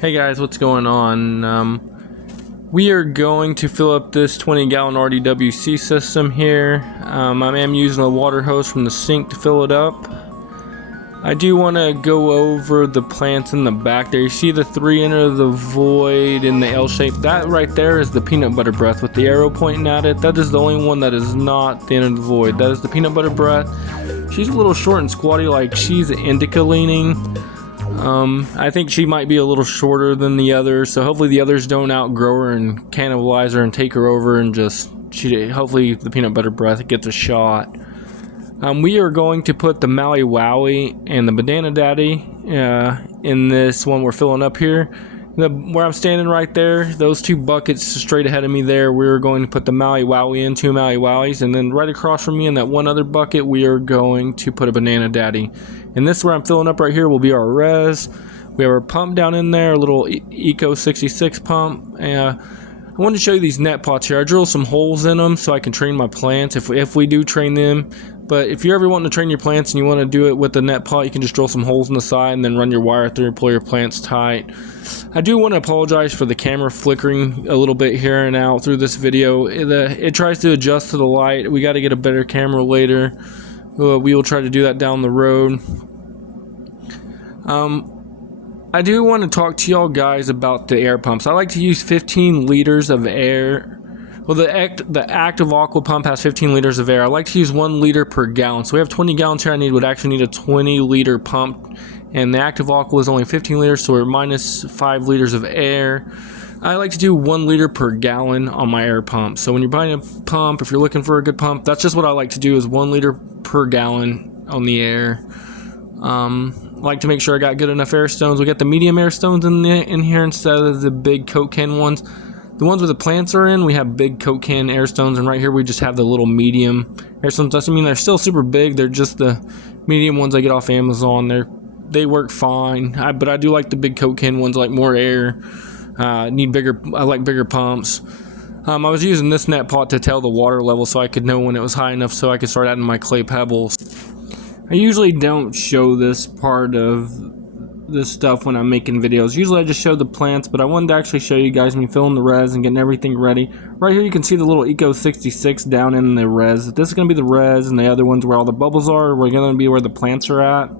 Hey guys, what's going on? We are going to fill up this 20-gallon RDWC system here. I am using a water hose from the sink to fill it up. I do want to go over the plants in the back there. You see the three enter the void in the L shape? That right there is the peanut butter breath with the arrow pointing at it. That is the only one that is not the enter the void. That is the peanut butter breath. She's a little short and squatty, like she's indica leaning. I think she might be a little shorter than the others, so hopefully the others don't outgrow her and cannibalize her and take her over and hopefully the peanut butter breath gets a shot. We are going to put the Maui Wowie and the Banana Daddy in this one we're filling up here. Where I'm standing right there, those two buckets straight ahead of me there, we're going to put the Maui Wowie in, two Maui Wowies, and then right across from me in that one other bucket, we are going to put a Banana Daddy. And this where I'm filling up right here will be our res. We have our pump down in there, a little Eco 66 pump. I wanted to show you these net pots here. I drilled some holes in them so I can train my plants if we do train them. But if you're ever wanting to train your plants and you want to do it with the net pot, you can just drill some holes in the side and then run your wire through and pull your plants tight. I do want to apologize for the camera flickering a little bit here and out through this video. It tries to adjust to the light. We got to get a better camera later. We will try to do that down the road. I do want to talk to y'all guys about the air pumps. I like to use 15 liters of air. Well, the active aqua pump has 15 liters of air. I like to use 1 liter per gallon. So we have 20 gallons here. I would actually need a 20 liter pump. And the active aqua is only 15 liters, so we're minus 5 liters of air. I like to do 1 liter per gallon on my air pump. So when you're buying a pump, if you're looking for a good pump, that's just what I like to do, is 1 liter per gallon on the air. Like to make sure I got good enough air stones. We got the medium air stones in here instead of the big Coke can ones. The ones where the plants are in, we have big Coke can air stones, and right here we just have the little medium air stones. Doesn't mean they're still super big. They're just the medium ones I get off Amazon. They work fine. But I do like the big Coke can ones, like more air. I like bigger pumps. I was using this net pot to tell the water level so I could know when it was high enough so I could start adding my clay pebbles. I usually don't show this part of this stuff when I'm making videos. Usually I just show the plants, but I wanted to actually show you guys me filling the res and getting everything ready. Right here you can see the little Eco 66 down in the res. This is going to be the res, and the other ones where all the bubbles are, we're going to be where the plants are at.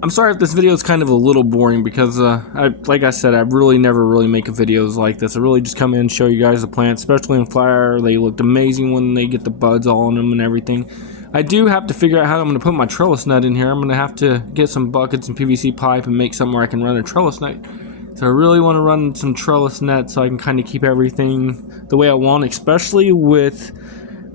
I'm sorry if this video is kind of a little boring because, like I said, I really never make videos like this. I really just come in and show you guys the plants, especially in flower. They looked amazing when they get the buds all on them and everything. I do have to figure out how I'm going to put my trellis net in here. I'm going to have to get some buckets and PVC pipe and make something where I can run a trellis net. So I really want to run some trellis nets so I can kind of keep everything the way I want, especially with...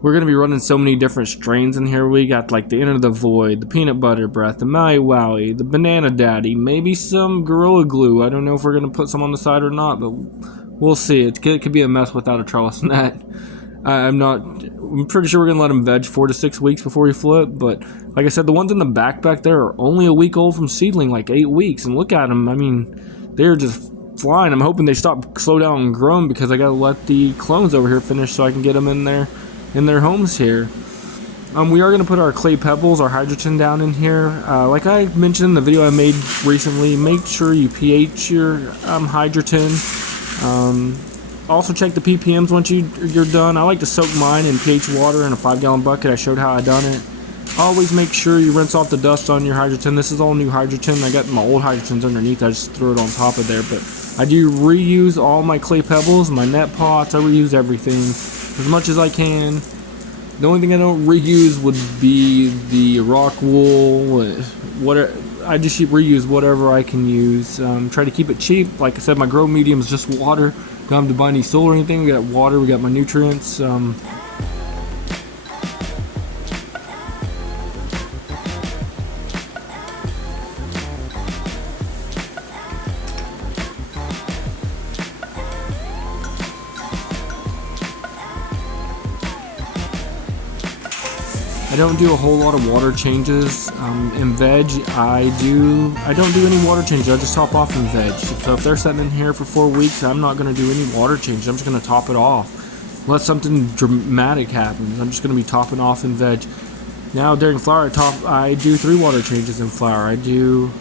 We're going to be running so many different strains in here. We got like the Enter the Void, the Peanut Butter Breath, the Maui Wowie, the Banana Daddy, maybe some Gorilla Glue. I don't know if we're going to put some on the side or not, but we'll see. It could be a mess without a trellis net. I'm pretty sure we're going to let them veg 4 to 6 weeks before we flip, but like I said, the ones in the back there are only a week old from seedling, like 8 weeks, and look at them. I mean, they're just flying. I'm hoping they slow down and grow because I got to let the clones over here finish so I can get them in their homes here. We are going to put our clay pebbles, our hydrogen down in here. Like I mentioned in the video I made recently, make sure you pH your hydrogen. Also check the ppms once you're done. I like to soak mine in pH water in a 5-gallon bucket. I showed how I done it. Always make sure you rinse off the dust on your hydrogen. This is all new hydrogen. I got my old hydrogens underneath. I just threw it on top of there. But I do reuse all my clay pebbles, my net pots. I reuse everything as much as I can. The only thing I don't reuse would be the rock wool. I just reuse whatever I can use. Try to keep it cheap. Like I said, my grow medium is just water. Don't have to buy any soil or anything. We got water. We got my nutrients. I don't do a whole lot of water changes. In veg, I don't do any water changes. I just top off in veg. So if they're sitting in here for 4 weeks, I'm not going to do any water changes. I'm just going to top it off. Unless something dramatic happens, I'm just going to be topping off in veg. Now during flower, I do 3 water changes in flower. I do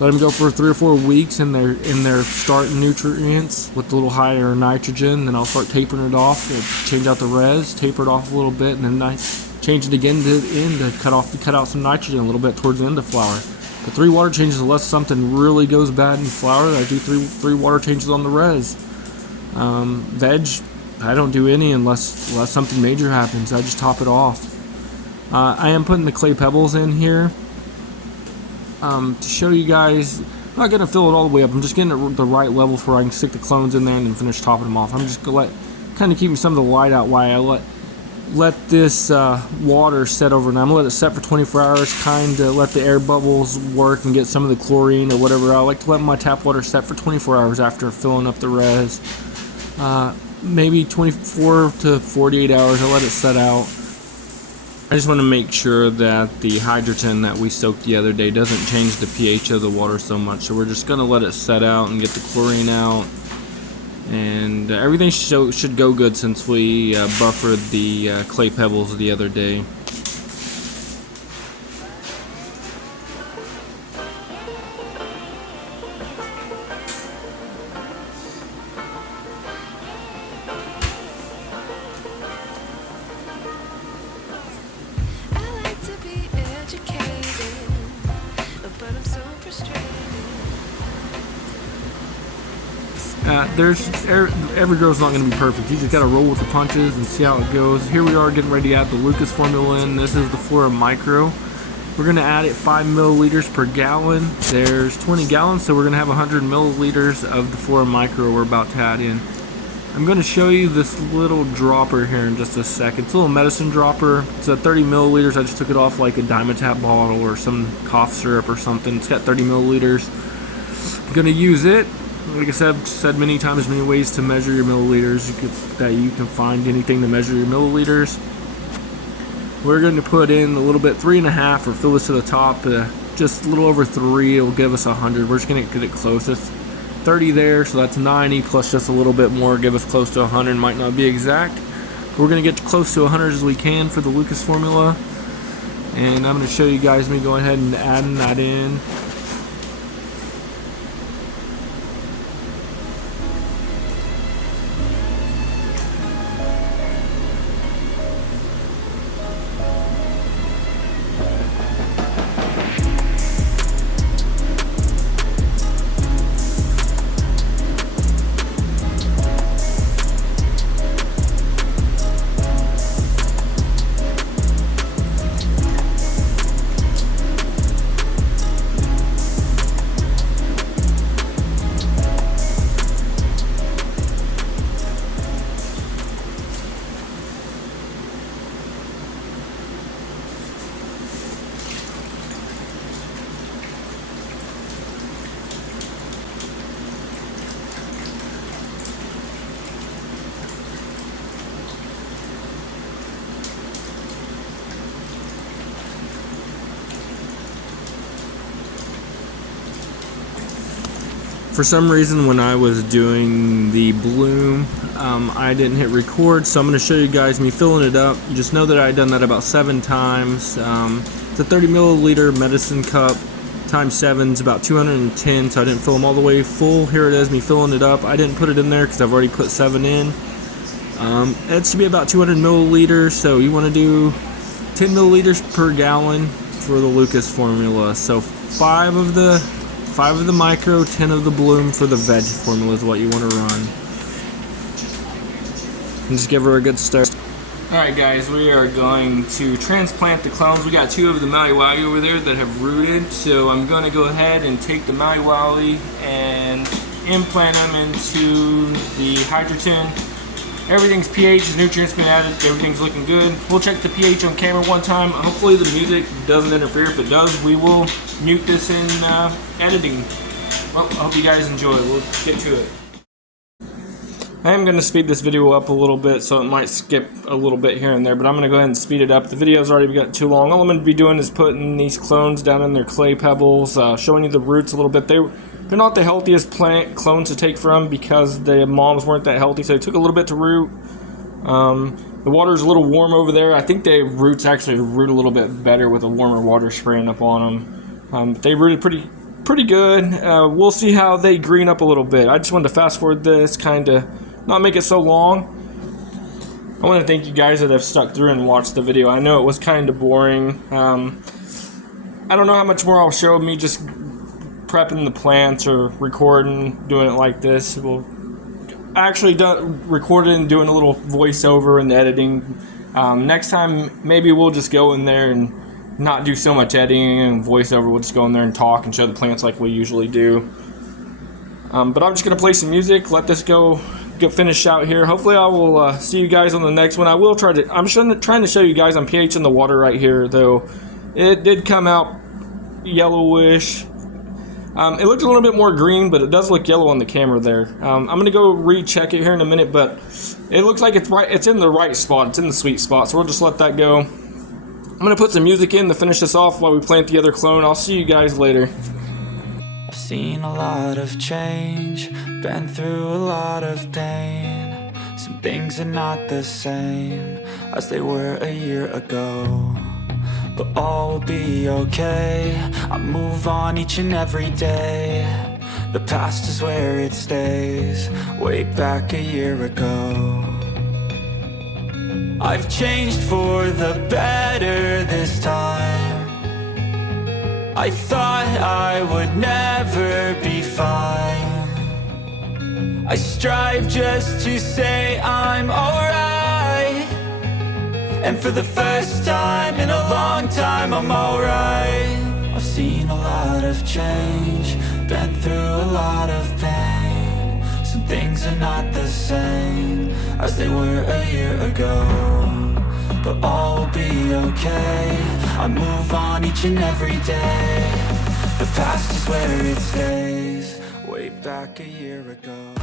Let them go for 3 or 4 weeks in their starting nutrients with a little higher nitrogen. Then I'll start tapering it off. Change out the res, taper it off a little bit, and then I change it again to cut out some nitrogen a little bit towards the end of flower. But 3 water changes unless something really goes bad in flower. I do three water changes on the res. Veg, I don't do any unless something major happens. I just top it off. I am putting the clay pebbles in here. To show you guys, I'm not going to fill it all the way up. I'm just getting it the right level for I can stick the clones in there and then finish topping them off. I'm just going to kind of keeping some of the light out while I let this water set overnight. I'm going to let it set for 24 hours, kind of let the air bubbles work and get some of the chlorine or whatever. I like to let my tap water set for 24 hours after filling up the res. Maybe 24 to 48 hours, I let it set out. I just want to make sure that the hydrogen that we soaked the other day doesn't change the pH of the water so much. So we're just going to let it set out and get the chlorine out. And everything should go good since we buffered the clay pebbles the other day. Every grow's not going to be perfect. You just got to roll with the punches and see how it goes. Here we are getting ready to add the Lucas formula in. This is the Flora Micro. We're going to add it 5 milliliters per gallon. There's 20 gallons, so we're going to have 100 milliliters of the Flora Micro we're about to add in. I'm going to show you this little dropper here in just a second. It's a little medicine dropper. It's a 30 milliliters. I just took it off like a Dimetap bottle or some cough syrup or something. It's got 30 milliliters. I'm going to use it. Like I said many times, many ways to measure your milliliters that you can find anything to measure your milliliters. We're going to put in a little bit, 3.5, or fill this to the top, just a little over 3. It'll give us 100. We're just going to get it close. It's 30 there, so that's 90 plus just a little bit more, give us close to 100. Might not be exact. We're going to get close to 100 as we can for the Lucas formula, and I'm going to show you guys me going ahead and adding that in. For some reason, when I was doing the bloom, I didn't hit record, so I'm going to show you guys me filling it up. Just know that I had done that about 7 times. It's a 30 milliliter medicine cup times 7 is about 210, so I didn't fill them all the way full. Here it is, me filling it up. I didn't put it in there because I've already put 7 in. It should be about 200 milliliters, so you want to do 10 milliliters per gallon for the Lucas formula. So 5 of the micro, 10 of the bloom for the veg formula is what you want to run. And just give her a good start. Alright guys, we are going to transplant the clones. We got 2 of the Maui Wowie over there that have rooted, so I'm going to go ahead and take the Maui Wowie and implant them into the hydrogen. Everything's pH, nutrients been added, everything's looking good. We'll check the pH on camera one time. Hopefully the music doesn't interfere. If it does, we will mute this in editing. Well, I hope you guys enjoy. We'll get to it. I am going to speed this video up a little bit, so it might skip a little bit here and there, but I'm going to go ahead and speed it up. The video's already gotten too long. All I'm going to be doing is putting these clones down in their clay pebbles, showing you the roots a little bit. They're not the healthiest plant clones to take from because the moms weren't that healthy, so it took a little bit to root. The water's a little warm over there. I think the roots actually root a little bit better with a warmer water spraying up on them. But they rooted pretty good. We'll see how they green up a little bit. I just wanted to fast forward this, kind of not make it so long. I want to thank you guys that have stuck through and watched the video. I know it was kind of boring. I don't know how much more I'll show of me just prepping the plants or recording, doing it like this. We'll actually recorded and doing a little voiceover and editing. Next time, maybe we'll just go in there and not do so much editing and voiceover. We'll just go in there and talk and show the plants like we usually do. But I'm just gonna play some music, let this get finished out here. Hopefully I will see you guys on the next one. I will try to, I'm trying to show you guys I'm pHing the water right here, though it did come out yellowish. It looked a little bit more green, but it does look yellow on the camera there. I'm gonna go recheck it here in a minute, but it looks like it's in the right spot. It's in the sweet spot, so we'll just let that go. I'm gonna put some music in to finish this off while we plant the other clone. I'll see you guys later. I've seen a lot of change, been through a lot of pain. Some things are not the same as they were a year ago, but all will be okay. I move on each and every day. The past is where it stays, way back a year ago. I've changed for the better this time. I thought I would never be fine. I strive just to say I'm alright, and for the first time in a long time I'm alright. I've seen a lot of change, been through a lot of pain. Some things are not the same as they were a year ago, but all will be okay. I move on each and every day. The past is where it stays, way back a year ago.